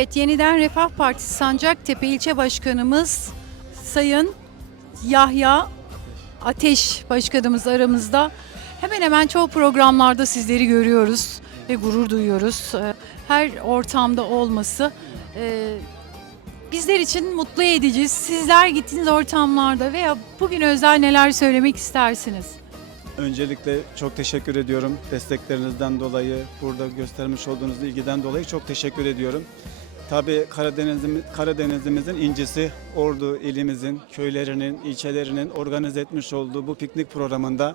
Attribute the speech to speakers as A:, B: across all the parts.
A: Yeniden Refah Partisi Sancaktepe İlçe Başkanımız Sayın Yahya Ateş Başkanımız aramızda. Hemen hemen çoğu programlarda sizleri görüyoruz ve gurur duyuyoruz. Ee, Her ortamda olması e, bizler için mutlu edici. Sizler gittiğiniz ortamlarda veya bugün özel neler söylemek istersiniz?
B: Öncelikle çok teşekkür ediyorum desteklerinizden dolayı, burada göstermiş olduğunuz ilgiden dolayı çok teşekkür ediyorum. Tabii Karadeniz'imiz, Karadeniz'imizin incisi Ordu ilimizin, köylerinin, ilçelerinin organize etmiş olduğu bu piknik programında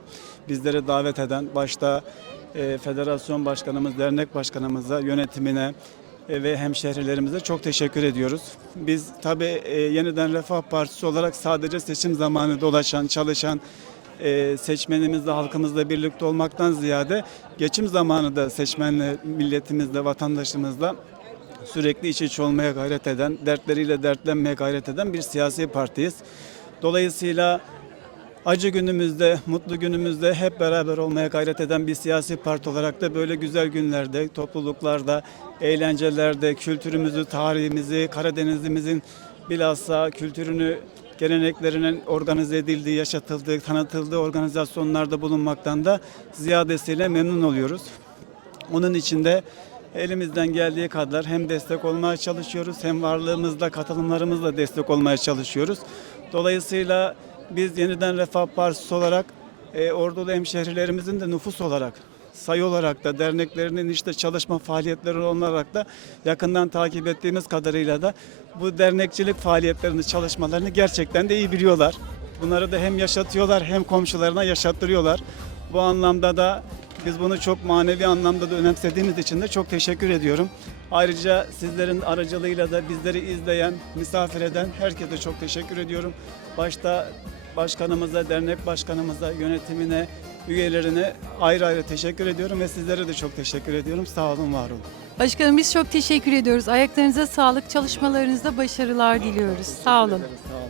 B: bizleri davet eden başta e, federasyon başkanımız, dernek başkanımıza, yönetimine e, ve hemşehrilerimize çok teşekkür ediyoruz. Biz tabii e, yeniden Refah Partisi olarak sadece seçim zamanı dolaşan, çalışan, e, seçmenimizle, halkımızla birlikte olmaktan ziyade geçim zamanı da seçmenle, milletimizle, vatandaşımızla sürekli iç içe olmaya gayret eden, dertleriyle dertlenmeye gayret eden bir siyasi partiyiz. Dolayısıyla acı günümüzde, mutlu günümüzde hep beraber olmaya gayret eden bir siyasi parti olarak da böyle güzel günlerde, topluluklarda, eğlencelerde kültürümüzü, tarihimizi, Karadenizimizin bilhassa kültürünü, geleneklerinin organize edildiği, yaşatıldığı, tanıtıldığı organizasyonlarda bulunmaktan da ziyadesiyle memnun oluyoruz. Onun içinde elimizden geldiği kadar hem destek olmaya çalışıyoruz hem varlığımızla, katılımlarımızla destek olmaya çalışıyoruz. Dolayısıyla biz yeniden Refah Partisi olarak e, Ordulu hemşehrilerimizin de nüfus olarak sayı olarak da derneklerinin işte çalışma faaliyetleri olarak da yakından takip ettiğimiz kadarıyla da bu dernekçilik faaliyetlerini, çalışmalarını gerçekten de iyi biliyorlar. Bunları da hem yaşatıyorlar hem komşularına yaşattırıyorlar. Bu anlamda da biz bunu çok manevi anlamda da önemsediğimiz için de çok teşekkür ediyorum. Ayrıca sizlerin aracılığıyla da bizleri izleyen, misafir eden herkese çok teşekkür ediyorum. Başta başkanımıza, dernek başkanımıza, yönetimine, üyelerine ayrı ayrı teşekkür ediyorum ve sizlere de çok teşekkür ediyorum. Sağ olun, var olun.
A: Başkanım biz çok teşekkür ediyoruz. Ayaklarınıza sağlık, çalışmalarınızda başarılar diliyoruz. Sağ olun.
B: Sağ olun.